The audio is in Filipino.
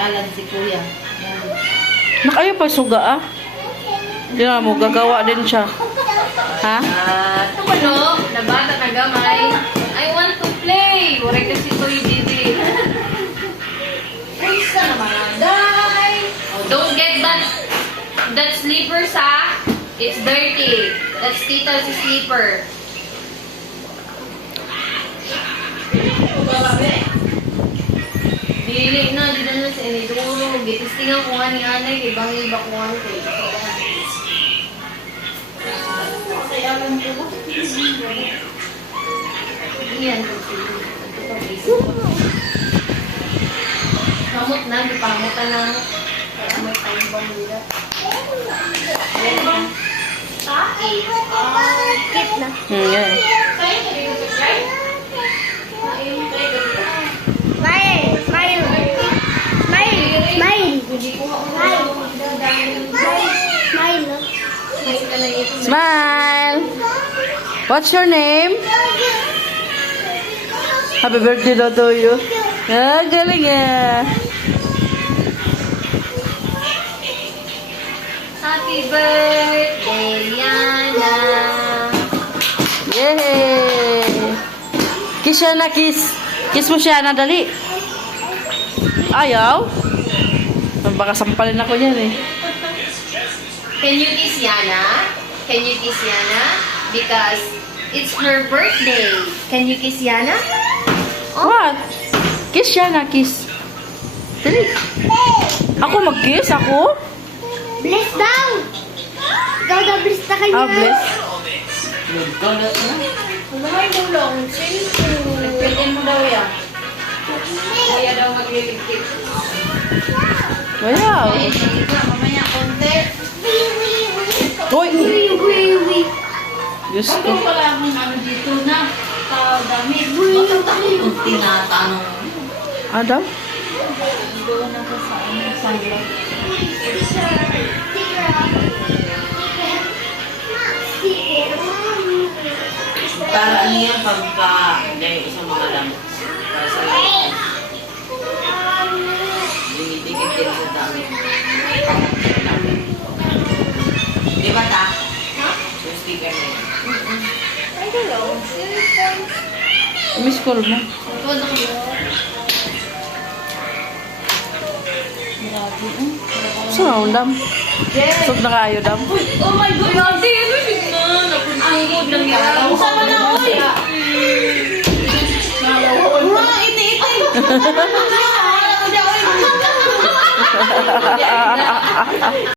nag-alad si kuya. Nakayo pa suga ah. Tingnan mo, gagawa din siya. Ha? Ito ba no? Nabata na gamay. I want to play. Wala kasi ito yung didi. Isa naman ang day. Oh, don't get that slippers ha. It's dirty. That's Tita's slipper. Dili na, di na sa iniduro. Gitistingan ko nga ni Anay, kay Bangi ba ko nga kay. Kaya alam ko ba? Iyan ko Hamot na, di pahamutan na. Kaya may time bomb nila. Kit na. Yan. Smile! What's your name? Happy birthday daw to you. Ah, galing ah. Happy birthday, Yana! Yay! Kiss siya na, kiss. Kiss mo siya na, dali. Ayaw? Baka sampalin ako niyan eh. Can you kiss Yana? Can you kiss Yana? Because it's her birthday. Can you kiss Yana? What? Kiss siya na, kiss. Dali. Ako mag-kiss? Ako? Bless daw! Ikaw daw bless na kanya. Ah, bless. Nagkalat na. Malahay daw lang. Pwede mo daw yan. Kaya daw magliligtip. Wow. Mamaya konti. Uy! Wee. Diyos ko. Ito pala akong ano dito na. Damit. Bakit ako yung tinatanong? Adam? Doon ako sa ano, sanglat. Para ano yan pagka dahil sa mga lamot. Para sa lamot. Dinitikit din sa dami. Di ba ta? Yung sticker na yun. Miss call mo. Saan ang dam? Sog na kayo, dam? Oh my God! Ate, ano yun na? Napunangod lang yan. Sama na, oy! Wala, iti-iti!